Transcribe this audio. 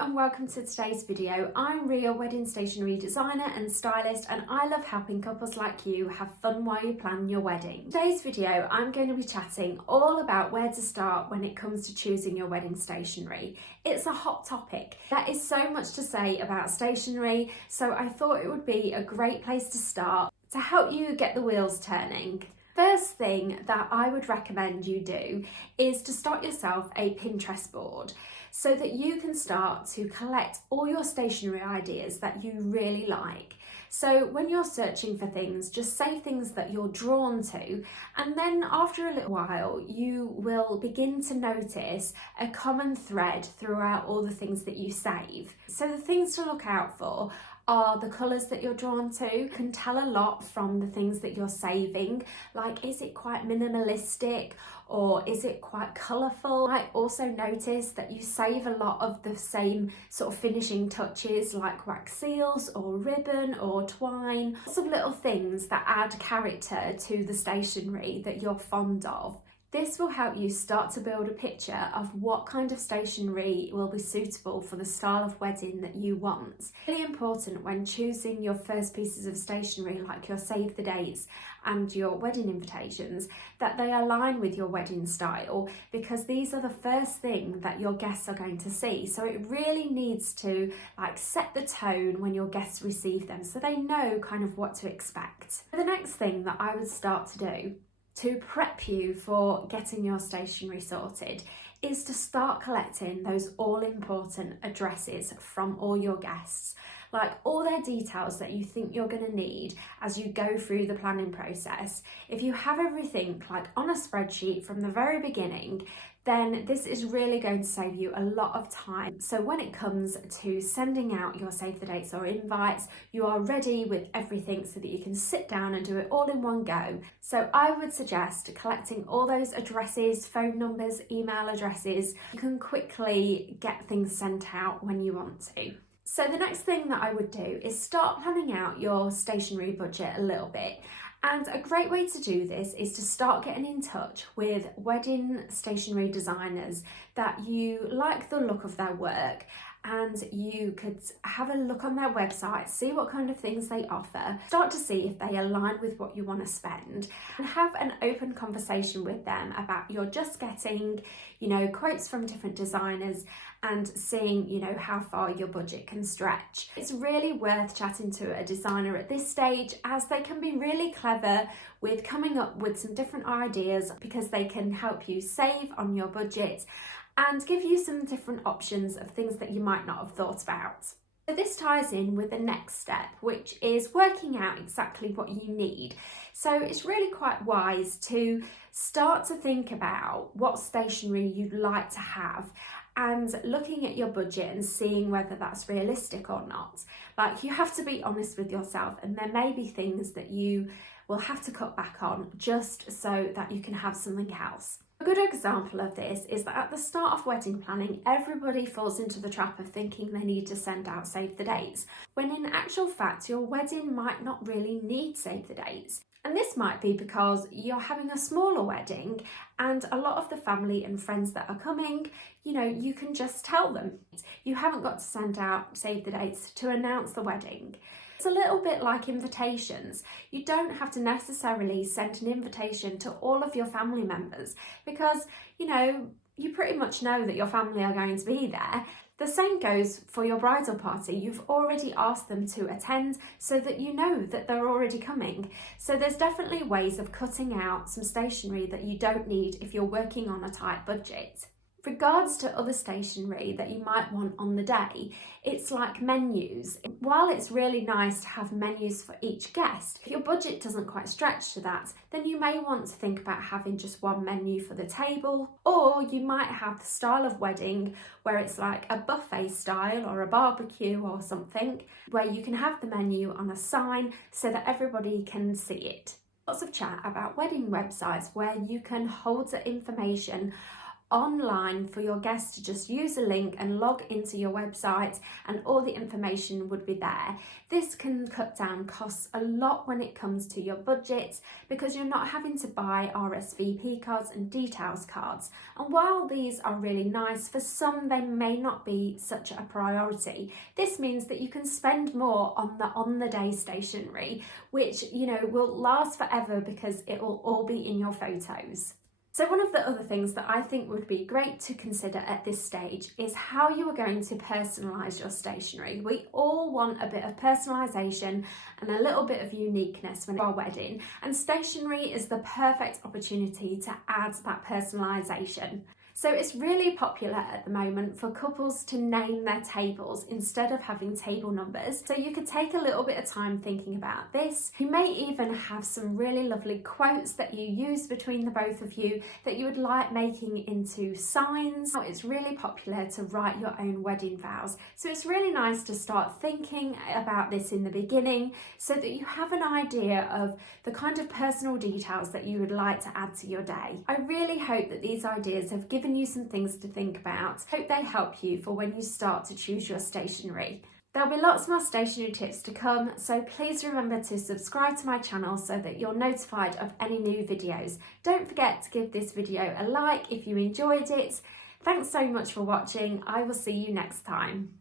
and welcome to today's video. I'm Ria, wedding stationery designer and stylist, and I love helping couples like you have fun while you plan your wedding. In today's video, I'm going to be chatting all about where to start when it comes to choosing your wedding stationery. It's a hot topic. There is so much to say about stationery, so I thought it would be a great place to start to help you get the wheels turning. First thing that I would recommend you do is to start yourself a Pinterest board so that you can start to collect all your stationery ideas that you really like. So when you're searching for things, just save things that you're drawn to, and then after a little while you will begin to notice a common thread throughout all the things that you save. So the things to look out for are the colours that you're drawn to. You can tell a lot from the things that you're saving, like is it quite minimalistic or is it quite colourful? I also notice that you save a lot of the same sort of finishing touches like wax seals or ribbon or twine, lots of little things that add character to the stationery that you're fond of. This will help you start to build a picture of what kind of stationery will be suitable for the style of wedding that you want. It's really important when choosing your first pieces of stationery, like your save the dates and your wedding invitations, that they align with your wedding style, because these are the first thing that your guests are going to see. So it really needs to set the tone when your guests receive them so they know kind of what to expect. The next thing that I would start to do to prep you for getting your stationery sorted is to start collecting those all-important addresses from all your guests, like all their details that you think you're going to need as you go through the planning process. If you have everything on a spreadsheet from the very beginning, then this is really going to save you a lot of time. So when it comes to sending out your save the dates or invites, you are ready with everything so that you can sit down and do it all in one go. So I would suggest collecting all those addresses, phone numbers, email addresses. You can quickly get things sent out when you want to. So the next thing that I would do is start planning out your stationery budget a little bit. And a great way to do this is to start getting in touch with wedding stationery designers that you like the look of their work, and you could have a look on their website, see what kind of things they offer, start to see if they align with what you want to spend, and have an open conversation with them about you're just getting, quotes from different designers and seeing, how far your budget can stretch. It's really worth chatting to a designer at this stage, as they can be really clever with coming up with some different ideas, because they can help you save on your budget and give you some different options of things that you might not have thought about. So this ties in with the next step, which is working out exactly what you need. So it's really quite wise to start to think about what stationery you'd like to have and looking at your budget and seeing whether that's realistic or not. You have to be honest with yourself, and there may be things that you will have to cut back on just so that you can have something else. A good example of this is that at the start of wedding planning, everybody falls into the trap of thinking they need to send out save the dates, when in actual fact your wedding might not really need save the dates. And this might be because you're having a smaller wedding and a lot of the family and friends that are coming, you can just tell them. You haven't got to send out save the dates to announce the wedding. It's a little bit like invitations. You don't have to necessarily send an invitation to all of your family members, because, you pretty much know that your family are going to be there. The same goes for your bridal party. You've already asked them to attend so that you know that they're already coming. So there's definitely ways of cutting out some stationery that you don't need if you're working on a tight budget. Regards to other stationery that you might want on the day, it's like menus. While it's really nice to have menus for each guest, if your budget doesn't quite stretch to that, then you may want to think about having just one menu for the table, or you might have the style of wedding where it's like a buffet style or a barbecue or something, where you can have the menu on a sign so that everybody can see it. Lots of chat about wedding websites where you can hold the information online for your guests to just use a link and log into your website, and all the information would be there. This can cut down costs a lot when it comes to your budget, because you're not having to buy RSVP cards and details cards. And while these are really nice, for some they may not be such a priority. This means that you can spend more on the day stationery, which will last forever because it will all be in your photos. So one of the other things that I think would be great to consider at this stage is how you are going to personalise your stationery. We all want a bit of personalisation and a little bit of uniqueness when it's our wedding, and stationery is the perfect opportunity to add that personalisation. So it's really popular at the moment for couples to name their tables instead of having table numbers. So you could take a little bit of time thinking about this. You may even have some really lovely quotes that you use between the both of you that you would like making into signs. It's really popular to write your own wedding vows. So it's really nice to start thinking about this in the beginning so that you have an idea of the kind of personal details that you would like to add to your day. I really hope that these ideas have given you some things to think about. Hope they help you for when you start to choose your stationery. There'll be lots more stationery tips to come, so please remember to subscribe to my channel so that you're notified of any new videos. Don't forget to give this video a like if you enjoyed it. Thanks so much for watching. I will see you next time.